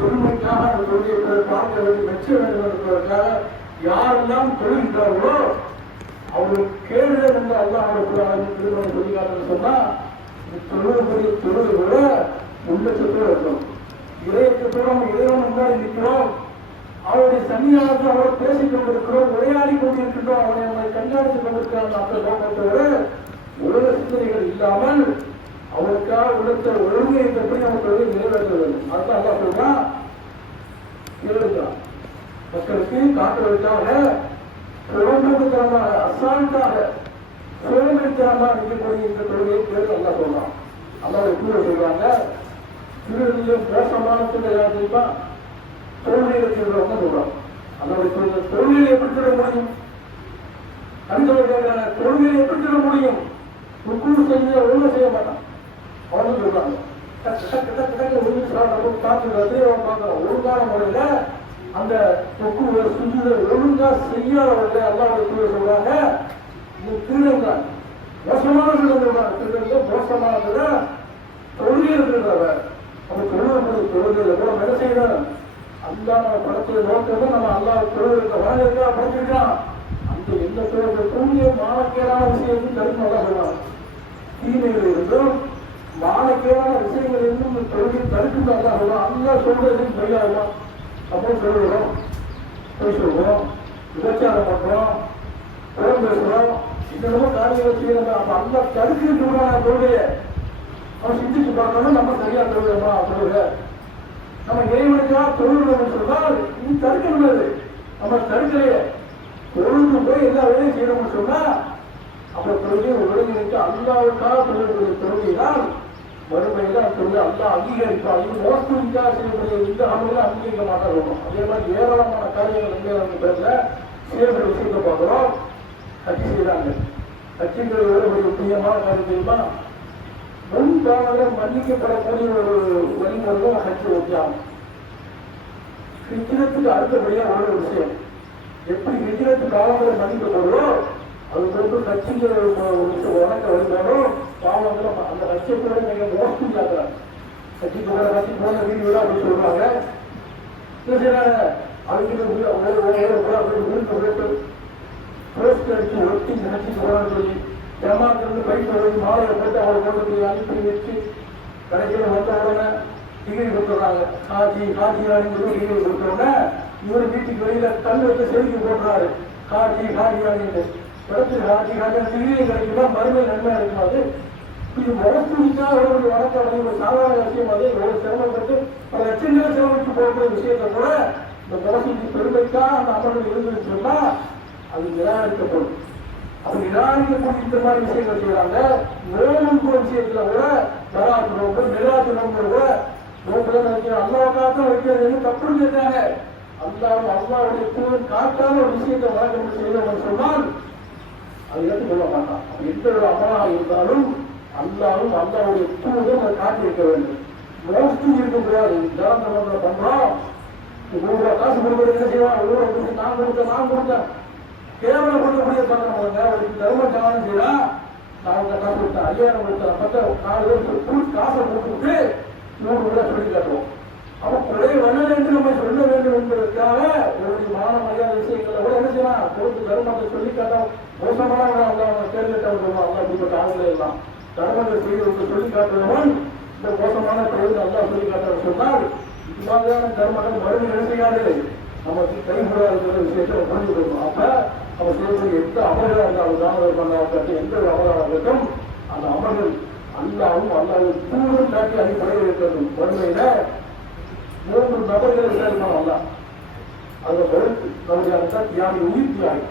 பெருமைக்காக அந்த தொழிலை பார்க்க வேண்டும், மெச்ச வேண்டும் என்பதற்காக யாரெல்லாம் தொழுகின்றார்களோ அவர்கள் கேடுதல் என்று அல்லாஹ் திருமணம் சொல்லிக்காரன்னு சொன்னா தொழுவக்கூடிய தொழுவை விட உள்ளச்சத்தோடு இருக்கும். இறையற்றோம் இறைவன் முன்னாடி நிற்கிறோம், அவருடைய சன்னியானத்தில் அவரை பேசிக் கொண்டிருக்கிறோம், உரையாடி கொண்டிருக்கின்றோம், அவனை நம்மை கண்காணித்துக் கொண்டிருக்கிறான். அந்த நோக்கத்தோடு உலக சிந்தனைகள் இல்லாமல் அவருக்காக உள்ளத்தை ஒழுங்கை எப்படி நம்ம தொழிலை நிறைவேற்ற வேண்டும். அதுதான் அல்லா சொல்றான், கேளுதான் மக்களுக்கு காட்டுவதற்காக புறமுகத்தனமாக அசால்ட்டாக புறமுகத்தனமாக இருக்கக்கூடிய இந்த தொழிலை கேடு அல்லா சொல்றான். அல்லாஹ் கூட சொல்றாங்க, திருநெல்வேலியும் மோசமான தொழில் யார் தெரியுமா? தொழிலை செய்யறவங்க சொல்றான். அல்லாஹ் சொல்ற தொழிலை எப்படி தர முடியும்? அறிந்தவர்கள் தொழிலை எப்படி தர முடியும்? ருக்கு செஞ்சு ஒழுங்கு செய்ய மாட்டான். அவனு சொல்றாங்க ஒழுங்கான முறையில அந்த ஒழுங்கா செய்யாதவர்கள் அல்லாஹ் சொல்றாங்க, திருடங்கள் மோசமான திருடங்க மோசமானதுல தொழில் இருக்கிறவர் நம்ம தொழில் எவ்வளவு வேலை செய்யணும். அல்லா நம்ம படத்துல நோக்கம் நம்ம அல்லாஹ் தொழில் வாழ்க்கா படைச்சிருக்கான். அந்த எந்த தொழில் மானக்கேடான விஷயத்தையும் தடுப்பு நல்லா சொல்லுவாங்க. தீமைகள் இருந்தும் மானக்கேடான விஷயங்கள் இருந்தும் இந்த தொழில் தடுப்பு நல்லா சொல்லுவோம். அல்லா சொல்றது பொய்யாகுமா? அப்புறம் சொல்லுவோம், பொய் சொல்லுவோம், விபச்சாரம் பண்றோம், புறம் பேசுறோம், இன்னமும் காரியங்கள் செய்யணும். அப்ப அல்லா தடுத்து சொல்றாங்க தொழிலையே. அவன் சிந்திச்சு பார்க்கணும், நம்ம சரியா தொழுகிறோமா தொழுக நம்ம இறைவனுக்கா தொழுகிறோம்னு சொன்னால் இது தடுக்க முடியாது. நம்ம தடுக்கலையே தொழுது போய் எல்லா வேலையும் செய்யணும்னு சொன்னா அப்ப தொழுகை ஒழுங்கிற்கு அல்லாவுக்காக தொழில்களுடைய தொழுகைதான் வறுமையில தொழில் அல்லா அங்கீகரிப்பார். இது மோசடிக்காக செய்யக்கூடிய இந்த அமலில் அங்கீகரிக்க மாட்டாங்க. அதே மாதிரி ஏராளமான காரியங்கள் எங்கே பேர்ல செய்யக்கூடிய விஷயத்தை பார்க்கிறோம். கட்சி செய்யறாங்க. கட்சிகள் ஒரு முக்கியமான காரியம் தெரியுமா? முன்காலம் மன்னிக்கப்படக்கூடிய ஒரு வழிமுறையும் கட்சி ஒட்டியாகும். ஹிஜ்ரத்துக்கு அடுத்தபடியாக ஒரு விஷயம், எப்படி ஹிஜ்ரத்து காலங்களில் மன்னிக்கப்படுறோ அது போட்டு கட்சிகள் வணக்க வழிபாடும் பாவங்களை அந்த கட்சியை கூட நீங்க மோசம் ஆகிறாங்க. கட்சிக்கு போற கட்சி போன வீடு அப்படி சொல்றாங்க. போஸ்ட் அடிச்சு ஒட்டி கட்சிக்கு போறான்னு சொல்லி ஏமாத்திருந்து பைக் வரைக்கும் மாலையை போட்டு அவரை கொண்டு அனுப்பி வச்சு கடைசியில் வந்த உடனே டிகிரி கொடுத்துறாங்க. காட்சியானு டிகிரி கொடுத்தோடனே இவர் வீட்டுக்கு வெளியில கல் வச்சு செதுக்கி போடுறாரு. காட்சியானு இடத்துல காட்சியாக டிகிரி கிடைக்குமா மறுமை நன்மை கிடைக்காது. இது முகத்துடிச்சா அவர்களுடைய வழக்க ஒரு சாதாரண விஷயம். அது ஒரு சிரமப்பட்டு பல லட்சங்களை சிரமத்து போகக்கூடிய விஷயத்தை கூட இந்த முகத்துக்கு பெருமைக்கா அந்த அமர்வு இருந்துன்னு சொன்னா அது நிராகரிக்கப்படும். அப்படி நிராகரிக்கப்பட்டு இந்த மாதிரி விஷயங்கள் செய்யறாங்க. நோம்பு விஷயத்துல கூட வராது நோம்பு நிராது நோம்பு கூட நோம்புல நினைக்கிறேன் அல்லாவுக்காக வைக்கிறது தப்பு இருக்காங்க. அல்லாவுடைய தூதன் காட்டாத ஒரு விஷயத்தை வழக்கம் செய்யணும்னு சொன்னால் அது ஏற்றுக்கொள்ள மாட்டான். எந்த ஒரு அமலாக இருந்தாலும் அல்லாவும் அல்லாவுடைய தூதன் அதை காட்டியிருக்க வேண்டும். மோஸ்டி இருக்கக்கூடாது. ஜாதகத்தில் பண்றோம், 100 ரூபாய் காசு கொடுக்கறது என்ன செய்வான்? 100 ரூபாய் நான் கொடுத்தேன் கேவலம் கொடுக்கக்கூடிய பார்க்கறாங்க. அவருக்கு தர்ம ஜானம் செய்யலாம். நான் காசு கொடுத்தேன், 5000 கொடுத்தேன், 4 பேர் காசை கொடுத்துட்டு 100 ரூபாய் சொல்லி காட்டுவோம். அப்ப கொலை வரல என்று நம்ம சொல்ல வேண்டும் என்பதற்காக ஒரு மான மரியாதை விஷயங்களை கூட என்ன செய்யலாம்? கொடுத்து தர்மத்தை சொல்லி காட்டும். மோசமான தேர்ந்தெடுத்தவங்க சொல்லுவாங்க. அப்படிப்பட்ட ஆளுகளை எல்லாம் தர்மத்தை செய்து சொல்லி காட்டுறவன் இந்த மோசமான தொழில் நல்லா சொல்லி காட்டுற சொன்னால் இது மாதிரியான தர்மங்கள் மறுபடியும் நினைச்சாது நமக்கு கைமுறையாக விஷயத்தை புரிஞ்சு கொடுக்கணும். அப்ப நம்ம செய்யக்கூடிய எந்த அமல்களாக இருந்தாலும் தாமதம் பண்ணாலும் எந்த அமலாக இருக்கும் அந்த அமல்கள் அல்லாவும் அல்லாவும் தூரம் காட்டி அடிப்படையில் இருக்கிறது. வறுமையில 3 நபர்கள் இருக்கணும். அல்ல அதை வளர்த்து நம்முடைய தியாகி உயிர் தியாகி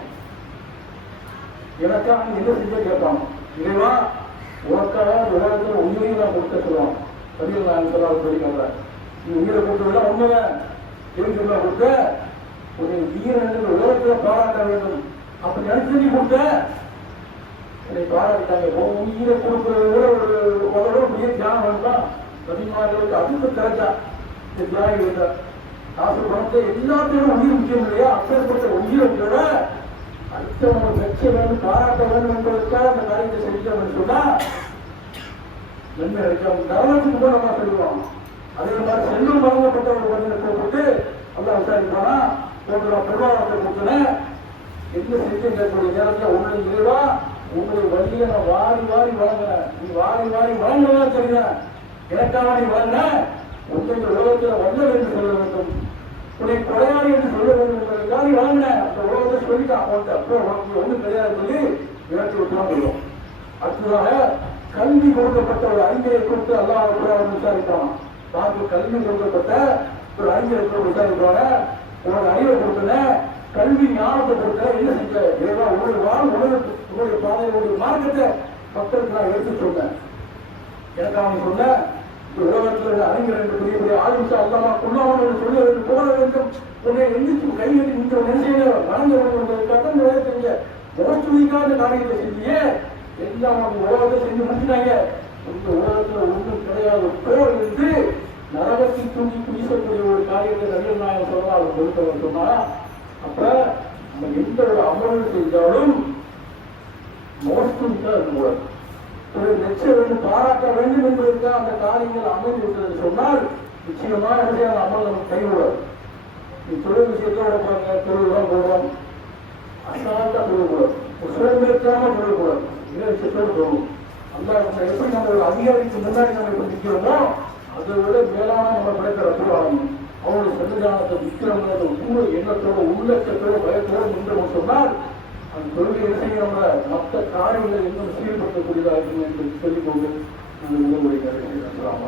எனக்காக என்ன செஞ்ச கேட்பாங்க. இறைவா உனக்காக உலகத்தில் உயிரையும் நான் கொடுக்க சொல்லுவான். பதில் நான் சொல்லிக்கிறேன். நீ உயிரை கொடுத்தா உண்மைதான் எதுக்கு கொடுத்த ஒரு வீரன் உலகத்தில் பாராட்ட வேண்டும். அப்படி நினைச்சு நீ கொடுத்த என்னை பாராட்டாங்க. உயிரை கொடுக்கறது கூட ஒரு முதல்ல பெரிய தியானம் வேண்டாம். பதிமார்களுக்கு அதுக்கு கிடைச்சா தியாகி இருந்தார். காசு பணத்தை எல்லாத்தையும் உயிர் முக்கியம் இல்லையா? அப்பேற்பட்ட உயிரை விட அடுத்தவங்க வெச்ச வேண்டும் பாராட்ட வேண்டும் என்பதற்காக அந்த காரியத்தை செஞ்சோம்னு சொன்னா நன்மை கிடைக்கும். தர்மத்துக்கு கூட நம்ம சொல்லுவோம். அதே மாதிரி செல்வம் வழங்கப்பட்டவர்கள் விசாரிப்பானா உங்களோட பொருளாதாரத்தை கொடுத்தேன் என்ன செஞ்சு கேட்கக்கூடிய நேரத்தில் உன்னுடைய இறைவா உன்னுடைய வழியை நான் வாரி வாரி வழங்குறேன், நீ வாரி வாரி வழங்குறதா தெரியுறேன், எனக்காக நீ வழங்க உன்னுடைய உலகத்தில் வல்லல் என்று சொல்ல வேண்டும், உன்னை கொடையாளி என்று சொல்ல வேண்டும் என்பதற்காக நீ வழங்கினேன். அந்த உலகத்தை சொல்லிட்டான் அவன்கிட்ட. அப்போ உனக்கு ஒன்றும் கிடையாது சொல்லி இறக்கி விட்டுதான் போயிடும். அடுத்ததாக கல்வி கொடுக்கப்பட்ட ஒரு அறிஞரை கொடுத்து அல்லாஹ் விசாரிப்பான். தாக்கு கல்வி கொடுக்கப்பட்ட ஒரு அறிஞரை கொடுத்து விசாரிப்பாங்க. உனக்கு அறிவை கொடுத்தன, கல்வி ஞானத்தை கொடுத்த, என்ன செஞ்ச ஏதோ ஒரு வாரம் உங்களுடைய பாதையுடைய மார்க்கத்தை மக்களுக்கு நான் எடுத்து சொன்னேன். எனக்கு அவன் சொன்ன உலகத்தில் அறிஞர் என்று பெரிய பெரிய ஆளுமிச்சா அல்லாமா கொள்ளாமல் என்று சொல்ல வேண்டும், போட வேண்டும், உன்னை எந்திரிச்சு கையெழுதி நின்ற நினைச்சேன் வணங்க வேண்டும் என்பதற்காக இந்த வேலை செஞ்ச மோசடிக்காத காரியத்தை செஞ்சியே எல்லாம் அவங்க உலகத்தை செஞ்சு முடிச்சுட்டாங்க. இந்த உலகத்துல ஒன்றும் கிடையாது போர் என்று நரகத்தை தூக்கி வீசக்கூடிய ஒரு காரியத்தை நடிகர் நாயகம் சொன்னா அவர் கொடுத்தவர் சொன்னா. அப்ப நம்ம எந்த ஒரு அமர்வு செஞ்சாலும் மோசடிதான் இருக்கக்கூடாது, ஒரு நெச்ச வேண்டும் பாராட்ட வேண்டும் என்பதற்காக அந்த காரியங்கள் அமைந்து விட்டது சொன்னால் நிச்சயமா அந்த அமல் நமக்கு கைவிடாது. நீ தொழில் விஷயத்தோட போறாங்க, தொழில் தான் போடுறோம், அசால்ட்டா சொல்லக்கூடாது, சோம்பேற்றாம சொல்லக்கூடாது, இதை விஷயத்தோடு சொல்லணும். அந்த எப்படி நம்ம ஒரு அதிகாரிக்கு முன்னாடி நம்ம எப்படி நிற்கிறோமோ அதை விட மேலான நம்ம படைக்கிற சொல்லுவாங்க. அவங்களுடைய சன்னிதானத்தை விற்கிறவங்க உண்மை எண்ணத்தோட உள்ளத்தோட பயத்தோடு நின்றோம் சொன்னால் அந்த தொழிலை என்ன செய்யறவங்க மற்ற காரியங்களை இன்னும் சீர்படுத்தக்கூடியதாக இருக்கும் என்று சொல்லிக்கொண்டு உங்களுடைய அஸ்ஸலாமு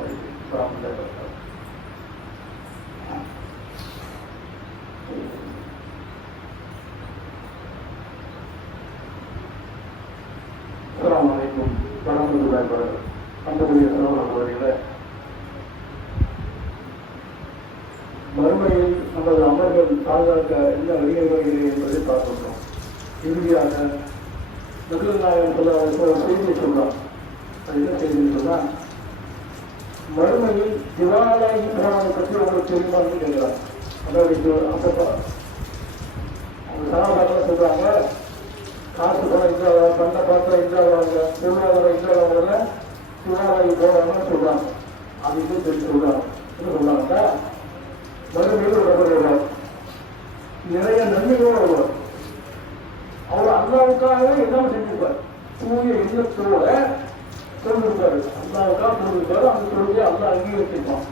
வரஹ்மத்துல்லாஹி அன்புடைய சகோதரர்களே, மறுமையில் நமது அமர்கள் பாதுகாக்க என்ன வழிவகைகள் என்பதை பார்க்கின்றோம். இறுதியாக நபிகள் நாயகம் சொல்ல செய்தியை சொல்றான். அது என்ன செய்தின்னு சொன்னா, மறுமையில் திவாலாகி போனதை பற்றி உங்களுக்கு தெரியுமான்னு கேட்கிறான். அதாவது அப்பப்பா அவங்க சகாபாக்கள் சொல்றாங்க, காசு பணம் இல்லாதவங்க, பண்ண பாத்திரம் இல்லாதவங்க, பொருளாதாரம் இல்லாதவங்க திவாலாகி போவாங்கன்னு சொல்றாங்க. அதுக்கு தெரிஞ்சு சொல்றாங்க. என்ன சொல்றாங்க, மறுமையில் வருவார், நிறைய நன்மையோடு வருவார். அவர் அல்லாவுக்காகவே எல்லாம் செஞ்சிருப்பார், தூய எண்ணத்தோட சொல்லிருப்பாரு, அல்லாவுக்காக சொல்லிருப்பாரு, அந்த சொல்லியை அல்லா அங்கீகரிச்சிருப்பான்.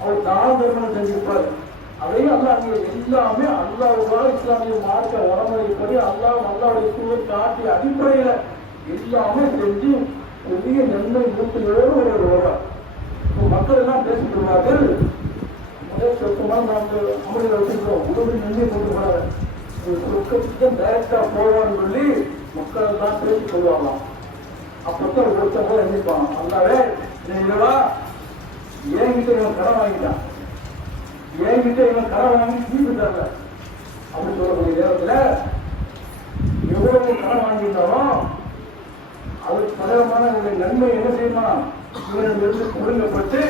அவர் தான தர்மம் செஞ்சிருப்பாரு, அதையும் அல்லா எல்லாமே அல்லாவுக்காக இஸ்லாமிய மார்க்க வரமுறைப்படி அல்லாவுடைய சூழலை காட்டிய அடிப்படையில எல்லாமே செஞ்சு பெரிய நன்மை மூட்டையோடு ஒரு வருவார். மக்கள் எல்லாம் பேசிட்டுள்ளார்கள், சொத்தமா நாம அமலில் வச்சிருக்கோம், உடம்பு நன்றி கொண்டு போறாங்க, சொர்க்கத்துக்கு டைரக்டா போவான்னு சொல்லி மக்கள் எல்லாம் பேசி கொள்வாங்களாம். அப்பதான் ஒருத்தவங்க எண்ணிப்பான், அல்லாவே இல்லவா என்கிட்ட இவன் கடன் வாங்கிட்டான், என்கிட்ட இவன் கடன் வாங்கி தீர்த்துட்டாங்க அப்படின்னு சொல்லக்கூடிய நேரத்துல எவ்வளவு கடன் வாங்கியிருந்தாலும் அதுக்கு பலமான நன்மை என்ன செய்யுமா, இவனிலிருந்து கொடுங்கப்பட்டு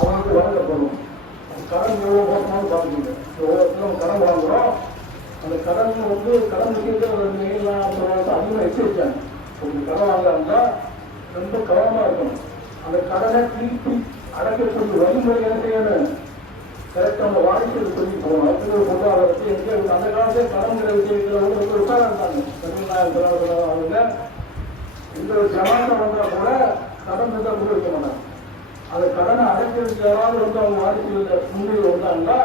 அவனுக்கு வழங்கப்படும். கடன் எவ்வளவு மோசமாக பார்த்துக்கீங்க, நம்ம கடன் வாங்குறோம், அந்த கடன் கடன் விஷயத்தில் மெயின்லாம் அதிகமாக எச்சரிச்சாங்க. உங்களுக்கு கடன் வாங்கலாம்னா ரொம்ப கவனமா இருக்கணும். அந்த கடனை திருப்பி அடக்கக்கூடிய வழிமுறை என்ன செய்யணும், கரெக்டாக அந்த வாடிக்கையில் சொல்லி போகணும். அப்படி ஒரு பொருளாதாரத்தை எங்கே அந்த காலத்தில் கடன்கிற விஷயத்தில் ரொம்ப உட்கார இருந்தாங்க. அவங்க எந்த ஒரு ஜமாத்தை வந்தால் கூட கடன் இருந்தால் கூட வைக்க மாட்டாங்க. அந்த கடனை அடைக்கிறதுக்கு யாராவது அவங்க வாடிக்கையில் முன்னிலை வந்தாங்கன்னா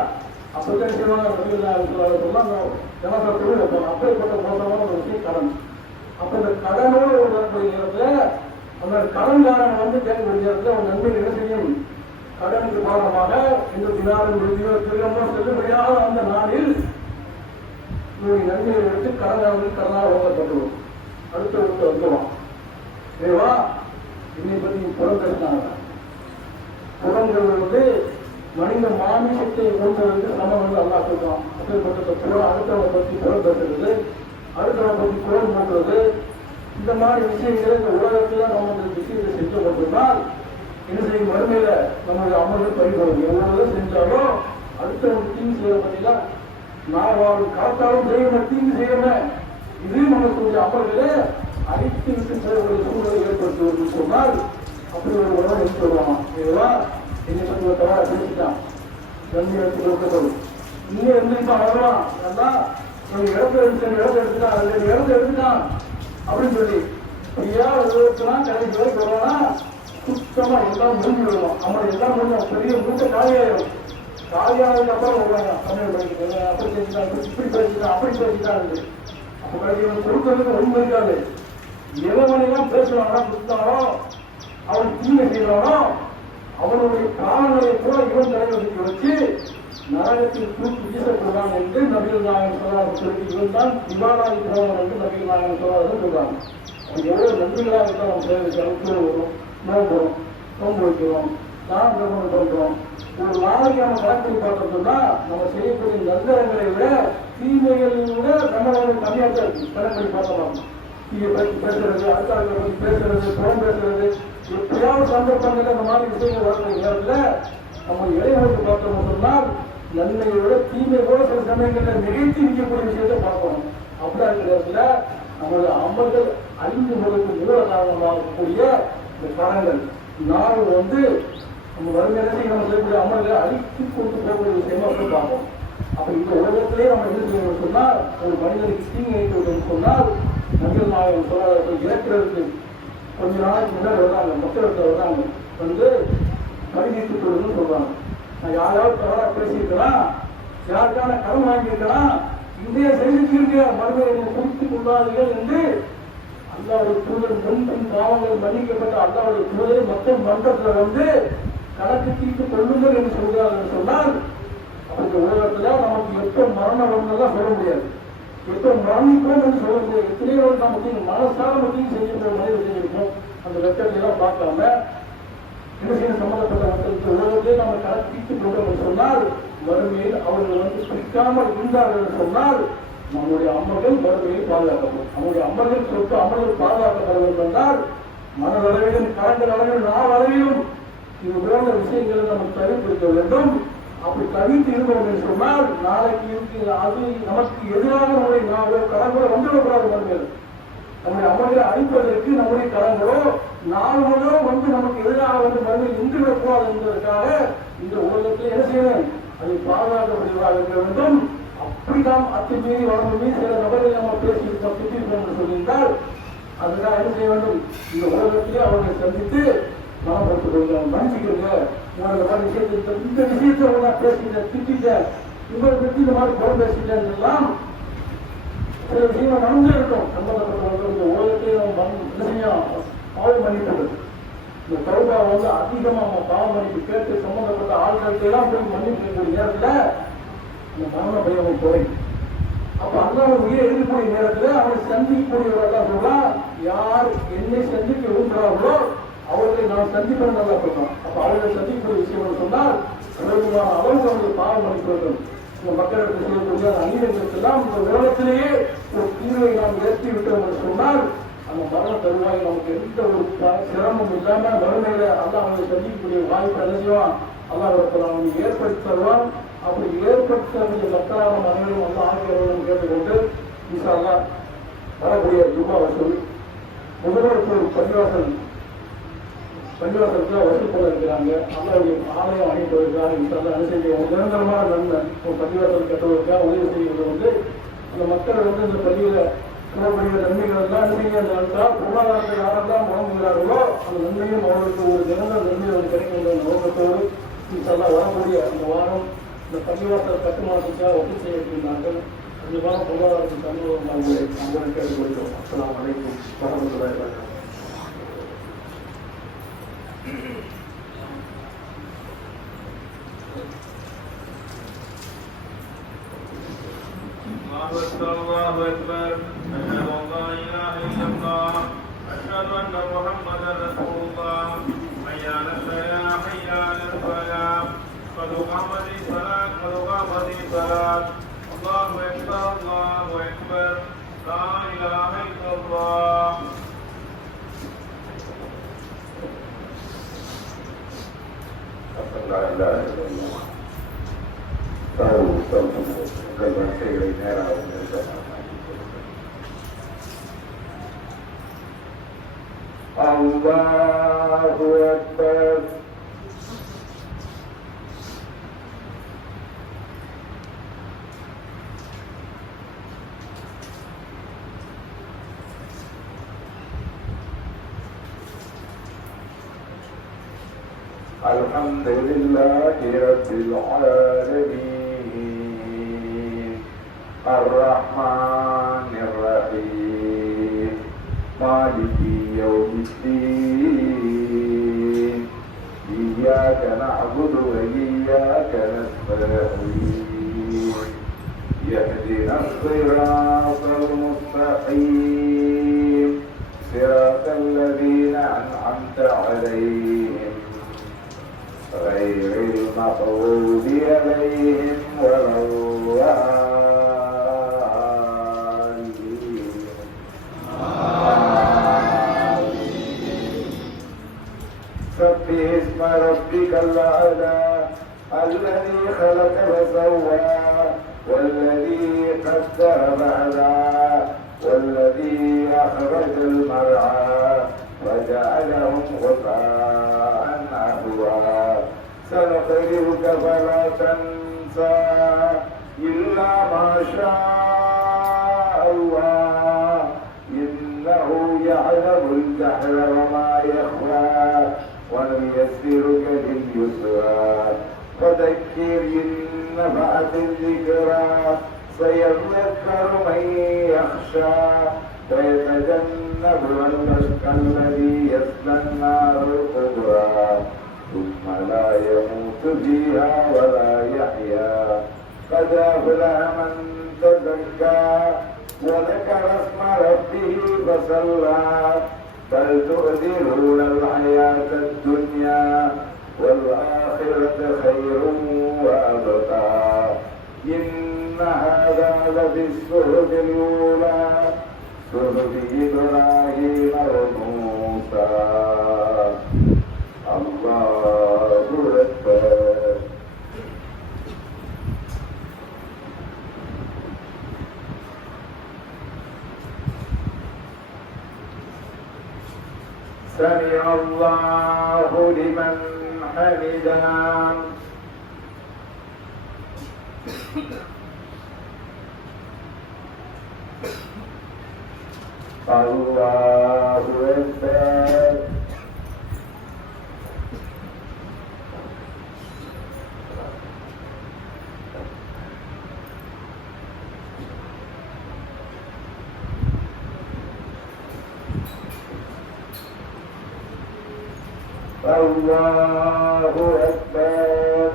அப்பதான் செய்வாங்க. சொல்லலாம் அந்த ஜனசத்தில் வைப்பாங்க. அப்படிப்பட்ட மோசமான ஒரு விஷயம் கடன். அப்ப இந்த கடனோடு வரக்கூடிய நேரத்தில் அந்த கடன்காரன் கேட்கக்கூடிய நேரத்தில் அவன் நன்மை என்ன செய்யும், கடனுக்கு காரணமாக இந்த தினாரும் திருமணம் செல்லுபடியாக அந்த நாளில் இவருடைய நன்மையை எடுத்து கடனாளர்கள் கடனாக வழங்கப்பட்டுள்ளோம். அடுத்த வந்துடுவான் ஏவா என்னை பற்றி புறம் பேசினாங்க. புறங்கிறது மனித மாமிசத்தை கொண்டு சமம் வந்து அல்லா சொல்றான். அப்படிப்பட்ட புறம் அடுத்தவனை பற்றி புறம் பேசுறது, அடுத்தவனை பற்றி குரல் போடுறது, இந்த மாதிரி விஷயங்களை இந்த உலகத்துல நம்ம இந்த விஷயத்தை செஞ்சு கொண்டிருந்தால் என்ன செய்யும், வறுமையில நம்மளுடைய அமல்கள் பறிபோகும். எவ்வளவு செஞ்சாலும் அடுத்தவங்க தீங்கு செய்யற பத்தினா நான் வாழ் காத்தாலும் செய்யணும், தீங்கு செய்யணும், இது நமக்கு கொஞ்சம் அமல்களை அடித்து விட்டு போகக்கூடிய சூழலை ஏற்படுத்துவது சொன்னால் அப்படி ஒரு உணவு எடுத்து வருவான். இதுவா என்னை பற்றி ஒரு தவறாக பேசிட்டான், நன்மை எடுத்து கொடுக்கப்படும், இன்னும் எந்திரிப்பான் வருவான் எல்லாம் இடத்த எடுத்துட்டான் இடத்த எடுத்துட்டான் அப்படின்னு சொல்லி ஐயா உலகத்துலாம் கடைசி வரைக்கும் வருவானா சுத்தமா எல்லாம் முடிஞ்சு விடுவோம். அவன் எல்லாம் முடிஞ்சோம் பெரிய மூட்டை காலியாயிரும். காலியானதுக்கு அப்புறம் வருவாங்க தமிழ் படிக்கிறது அப்படி செஞ்சுட்டாங்க இப்படி பேசிட்டான் அப்படி பேசிட்டான். அப்போ கடைசி கொடுக்கறதுக்கு ரொம்ப இருக்காது. எவனையெல்லாம் பேசுவானா கொடுத்தானோ அவன் தீமை செய்வானோ அவனுடைய காலங்களை கூட இவன் தலைவருக்கு வச்சு நரகத்தில் தூக்கி வீசப்படுவான் என்று நபிகள் நாயகம் சொல்லாத சொல்லி இவன் தான் விவாதாதி பிரதமர் என்று நபிகள் நாயகம் சொல்லாத சொல்றாங்க. அவன் எவ்வளவு நன்றிகளாக இருந்தால் நம்ம சேவை வரும், நோம்புறோம், நோம்பு வைக்கிறோம், நான் திருமணம் பண்றோம். ஒரு நாளைக்கு நம்ம கணக்கு பார்த்தோம்னா நம்ம செய்யக்கூடிய நல்லங்களை விட தீமைகளை விட நம்மளோட கம்மியாக தான் இருக்கு. கணக்கு பார்த்தோம் தீயை பற்றி பேசுறது, அடுத்தாளர்களை பற்றி பேசுறது, புறம் பேசுறது, எப்படியாவது சந்தர்ப்பங்கள் அந்த மாதிரி விஷயங்கள் வரக்கூடிய நேரத்தில் நம்ம இளைஞர்களுக்கு பார்த்தோம் சொன்னால் நன்மையை விட தீமை கூட சில சமயங்களில் நிகழ்த்தி நிற்கக்கூடிய விஷயத்தை பார்க்கணும். அப்படியா இருக்கிற நேரத்தில் நம்மளுடைய அமல்கள் அழிந்து போவதற்கு மூல காரணமாகக்கூடிய இந்த கரங்கள் நாள் நம்ம வறுமையிலேயே நம்ம செய்யக்கூடிய அமல்களை அழித்து கொண்டு போகக்கூடிய விஷயமா போய் பார்ப்போம். அப்ப இந்த உலகத்திலேயே நம்ம என்ன செய்யணும் சொன்னால் ஒரு மனிதனுக்கு தீங்கு வைத்து சொன்னால் நபிகள் நாயகம் சொல்லாத இறக்கிறதுக்கு கொஞ்ச நாளைக்கு முன்னாடி வர்றாங்க, மக்களிடத்தில் வர்றாங்க கடிதத்து கொடுன்னு சொல்றாங்க. நான் யாராவது தவறாக பேசியிருக்கலாம், யாருக்கான கடன் வாங்கியிருக்கலாம், இந்திய செய்திருக்க மறுமையை குறித்துக் கொள்ளாதீர்கள் என்று அல்லாவுடைய தூதர் முன்பின் பாவங்கள் மன்னிக்கப்பட்ட அல்லாவுடைய தூதரை மக்கள் மன்றத்தில் கணக்கு தீர்த்து கொள்ளுங்கள் என்று சொல்கிறார்கள் சொன்னால் அந்த உலகத்துல நமக்கு எப்ப மரணம் வரலாம் சொல்ல முடியாது, எப்ப மரணிப்போம் என்று சொல்ல முடியாது. எத்தனையோ நமக்கு மனசார மட்டும் செஞ்சிருக்கோம், மனித செஞ்சிருக்கோம். அந்த வெட்டத்தை எல்லாம் பார்க்காம கிருஷ்ண சம்பந்தப்பட்ட மக்களுக்கு உலகத்தை நம்ம கணக்கிட்டு கொண்டோம் சொன்னால் வறுமையில் அவர்கள் பிடிக்காமல் இருந்தார்கள் சொன்னால் நம்முடைய அம்மர்கள் வறுமையை பாதுகாக்கப்படும். நம்முடைய அம்மர்கள் சொத்து அம்மர்கள் பாதுகாக்கப்பட வேண்டும் என்றால் மனதளவிலும் கரங்கள் அளவிலும் நாள் அளவிலும் இது போன்ற விஷயங்களை நம்ம தவிர்த்திருக்க வேண்டும். அப்படி தவிர்த்து இருந்தோம் என்று சொன்னால் நாளைக்கு அது நமக்கு எதிராக நம்முடைய கடன்களை வந்துவிடக்கூடாது. வறுமையில் நம்முடைய அமர்களை அழிப்பதற்கு நம்முடைய கடன்களோ நாள்களோ நமக்கு எதிராக மறுமையில் நின்று விடக்கூடாது என்பதற்காக இந்த உலகத்தில் என்ன செய்யணும், அதை பாதுகாக்கப்படுவதாக இருக்க வேண்டும். அப்படி நாம் அத்துமீறி வளர்ந்து சில நபர்களை நம்ம பேசியிருக்கோம் திட்டிருக்கோம் என்று சொல்லியிருந்தால் அதுக்காக என்ன செய்ய வேண்டும், இந்த உலகத்திலே அவர்களை சந்தித்து மனப்படுத்திக் கொள்கிறோம், மன்னிச்சுக்கிறீங்க, உங்களோட விஷயத்தை இந்த விஷயத்தை உங்களா பேசிட்டேன் திட்டேன், உங்களை பற்றி இந்த மாதிரி குறை பேசிட்டேன் எல்லாம் சில விஷயங்கள் நடந்தே இருக்கும். சம்பந்தப்பட்டவர்கள் இந்த உலகத்தை நம்ம பாவம் மன்னிப்பது இந்த தௌபா அதிகமா நம்ம பாவம் மன்னிப்பு கேட்டு சம்பந்தப்பட்ட ஆட்களுக்கு எல்லாம் போய் மன்னிக்கக்கூடிய நேரத்தில் அந்த மரண பயம் குறையும். அப்ப அந்த உயிரை எழுதக்கூடிய நேரத்தில் அவனை சந்திக்கக்கூடியவர்கள் சொல்றான், யார் என்னை சந்திக்க விரும்புகிறார்களோ அவர்களை நான் சந்திப்பேன் நல்லா சொல்றான். அப்ப அவர்களை சந்திக்கக்கூடிய விஷயம் சொன்னால் அவர்களுடைய பாவம் மன்னிப்பவர்கள் இந்த மக்களுக்கு செய்யக்கூடிய அநீதிகளுக்கெல்லாம் இந்த உலகத்திலேயே ஒரு தீர்வை நாம் ஏற்றி விட்டோம் என்று சொன்னால் அந்த மரண தருவாய் நமக்கு எந்த ஒரு சிரமம் இல்லாம வறுமையில அல்ல அவங்களை சந்திக்கக்கூடிய வாய்ப்பு அலசியம் அல்லாஹ் அவனுக்கு ஏற்படுத்தி தருவான். அப்படி ஏற்படுத்த மக்களான மனிதர்களும் வந்து ஆகியவர்களும் கேட்டுக்கொண்டு இன்ஷா அல்லாஹ் வரக்கூடிய ஜும்மா வசூல் முதல்வர் பள்ளிவாசலுக்கு வசூல் போல இருக்கிறாங்க. அல்லாவுடைய ஆலயம் அணிட்டு வருகிறாங்க. இன்ஷா அல்லாஹ் அனுசரிக்க நிரந்தரமான நன்மை பள்ளிவாசல் கட்டுவதற்காக உதவி செய்வது அந்த மக்கள் இந்த பள்ளியில சொல்லக்கூடிய நன்மைகள் எல்லாம் நன்மையை அந்த பொருளாதாரத்தை யாரெல்லாம் வழங்குகிறார்களோ அந்த நன்மையும் அவர்களுக்கு ஒரு நிரந்தர நன்மை கிடைக்கும் என்ற நோக்கத்தோடு இன்ஷா அல்லாஹ் வரக்கூடிய அந்த வாரம் இந்த பள்ளிவாசல் கட்டுமானத்துக்காக ஒப்பு செய்யப்படுகிறார்கள். அந்த வாரம் பொருளாதாரத்தின் சமூகம் நாங்கள் கேட்டுக்கொள்கிறோம். அஸ்ஸலாமு அலைக்கும் வரஹ்மத்துல்லாஹி வபரகாத்துஹு. الله أكبر أشهد أن لا إله إلا الله أشهد أن محمدا رسول الله حي على الصلاة حي على الفلاح قد قامت الصلاة قد قامت الصلاة الله أكبر الله أكبر لا إله إلا الله. لا إله إلا الله. கைகளை நேராக அல்லாஹு அக்பர். الحمد لله رب العالمين الرحمن الرحيم مالك يوم الدين إياك نعبد وإياك نستعين يهدنا الصراط المستقيم صراط الذين أنعمت عليهم غير المغضوب عليهم ولا الضالين سبح اسم ربك الأعلى الذي خلق فسوى والذي قدر فهدى والذي أخرج المرعى وجعلهم غثاء أهوى سنقرئك فلا تنسى إلا ما شاء الله إنه يعلم الجهر وما يخفى ونيسرك لليسرى فذكر إن نفعت الذكرى سيذكر من يخشى ويتجنبها الأشقى الذي يصلى النار الكبرى ثم لا يموت فيها ولا يحيا قد أفلح من تزكى وذكر اسم ربه فصلى بل تؤثرون الحياة الدنيا والآخرة خير وأبقى إن هذا لفي الصحف الأولى صحف إبراهيم وموسى الله أكبر سمع الله لمن حمده الله أكبر الله أكبر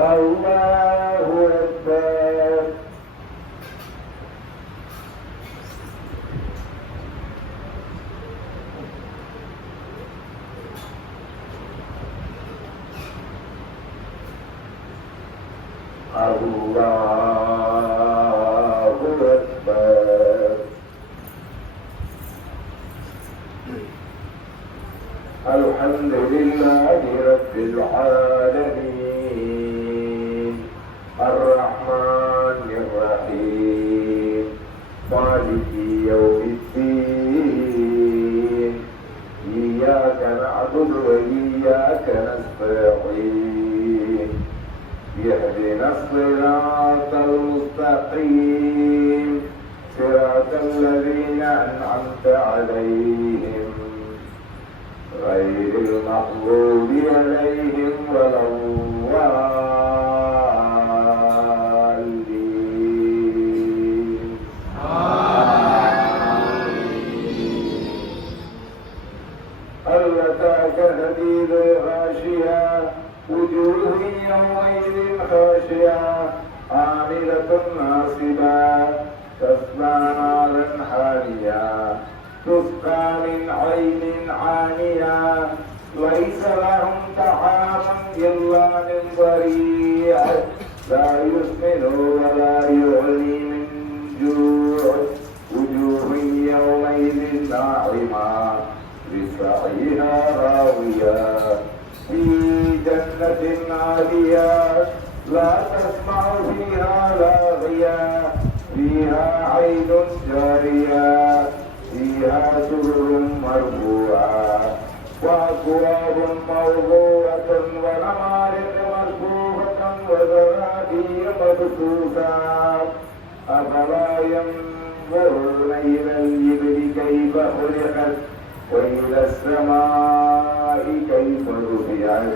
الله أكبر الله أكبر الحمد لله رب العالمين الرحمن الرحيم مالك يوم الدين إياك نعبد وإياك نستعين يهدنا الصراط المستقيم صراط الذين أنعمت عليهم غير المغضوب عليهم ولا الضالين هل أتاك حديث الغاشية وجوه يومئذ خاشعة عاملة ناصبة تصلى نارا حامية تسقى من عين عانية ليس لهم طعام إلا من ضريع لا يسمن ولا يغني من جوع وجوه يومئذ ناعمة لسعيها راضية في جنة عالية لا تسمع فيها لاغية فيها عين جارية فيها سرر مرفوعة وأكواب موضوعة ونمارق مصفوفة وزرابي مبثوثة أفلا ينظرون إلى الإبل كيف خلقت وإلى السماء كيف رفعت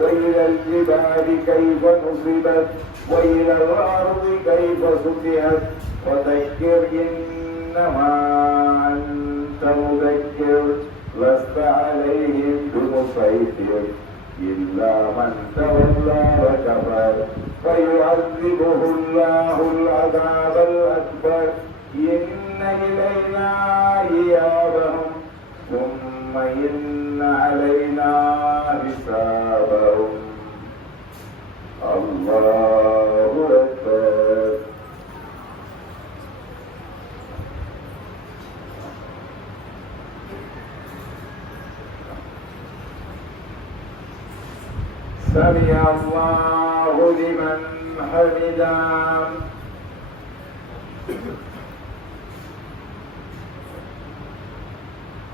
وإلى الجبال كيف نصبت وإلى الأرض كيف سطحت وذكر إنما أنت مذكر لست عليهم بمسيطر إلا من تولى وكفر فيعذبه الله العذاب الأكبر إن إلينا إيابهم ثم إن علينا حسابهم. الله أكبر. سمع الله لمن حمده.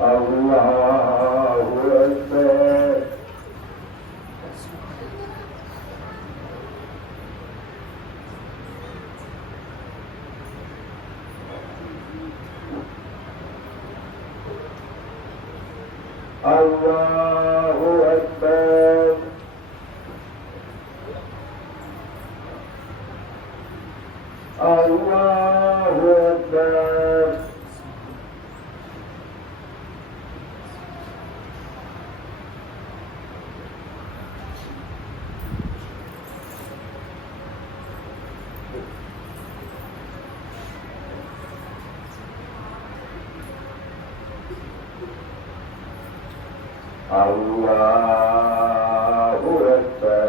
الله أكبر. الله أكبر. الله أكبر. الله أكبر.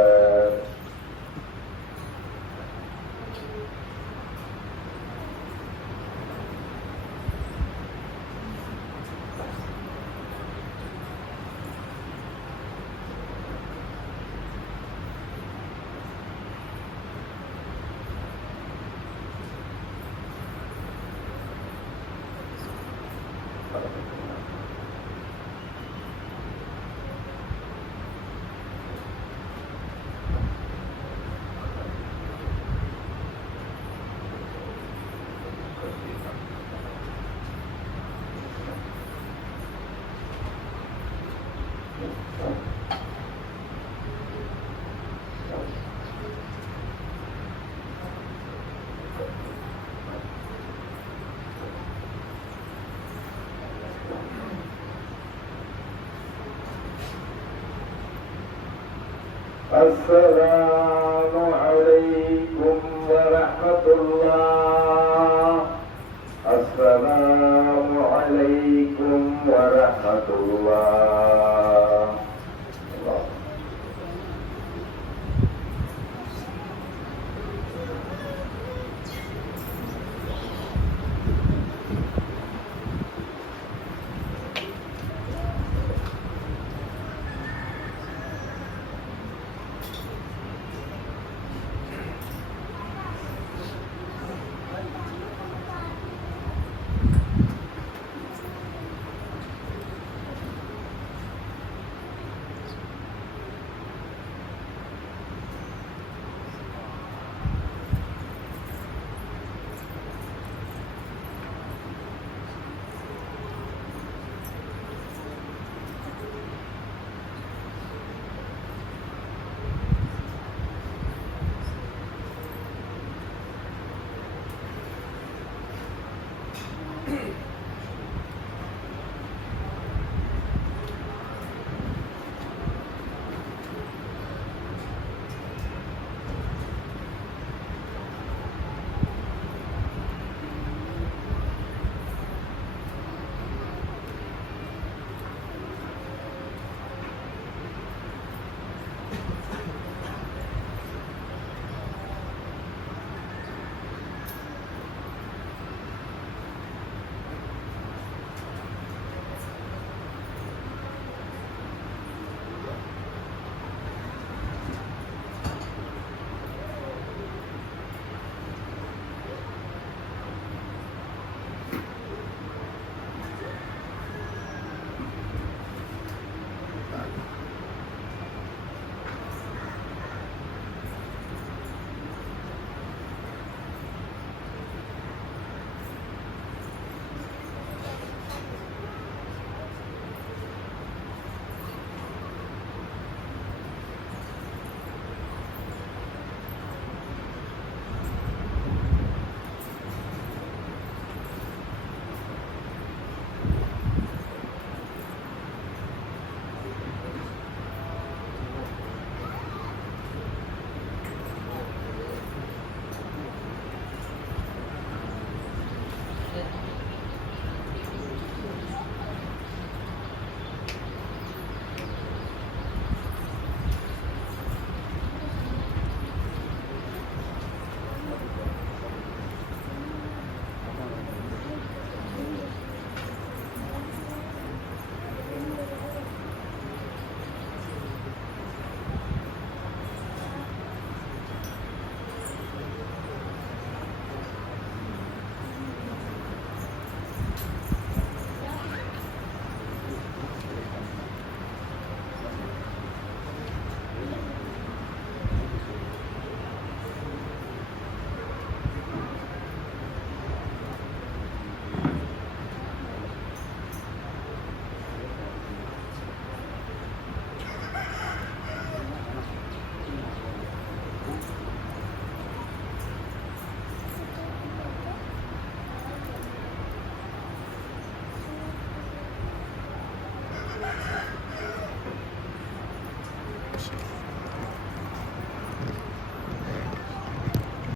السلام عليكم ورحمة الله. السلام عليكم ورحمة الله.